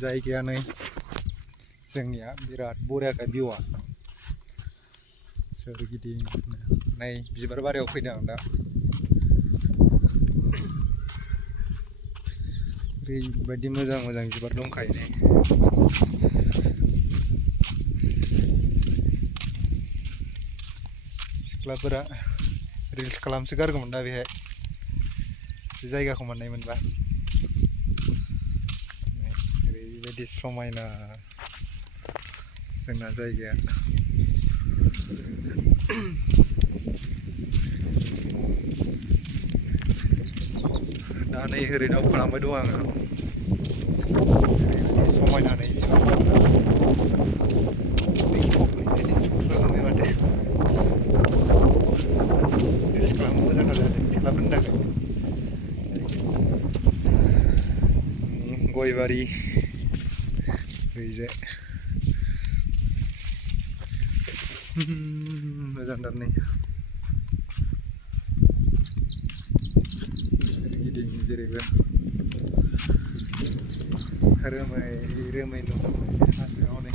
जायगाया नै जोंनिया बिराद बरियाखा भिउआ सोरगिदिं नै बिबार बारियाव फैदों आं दा ओरैबायदि मोजां मोजां बिबार दंखायो नै सिख्लाफोरा रिल्स खालामसो गारगौमोन दा बेहाय जायगाखौ मोननाय मोनबा ओरैबायदि समायना जोंना जायगाया दा नै ओरै दावखोलांबाय दं आङो ओरैबायदि समायना नै रिल्स खालामनो मोजां जादों सिख्लाफोरनि थाखाय गयबारि ओरैजाय मोजांथार नै सोरगिदिं जेरैबो रोमै रोमै दं हाजोआव नै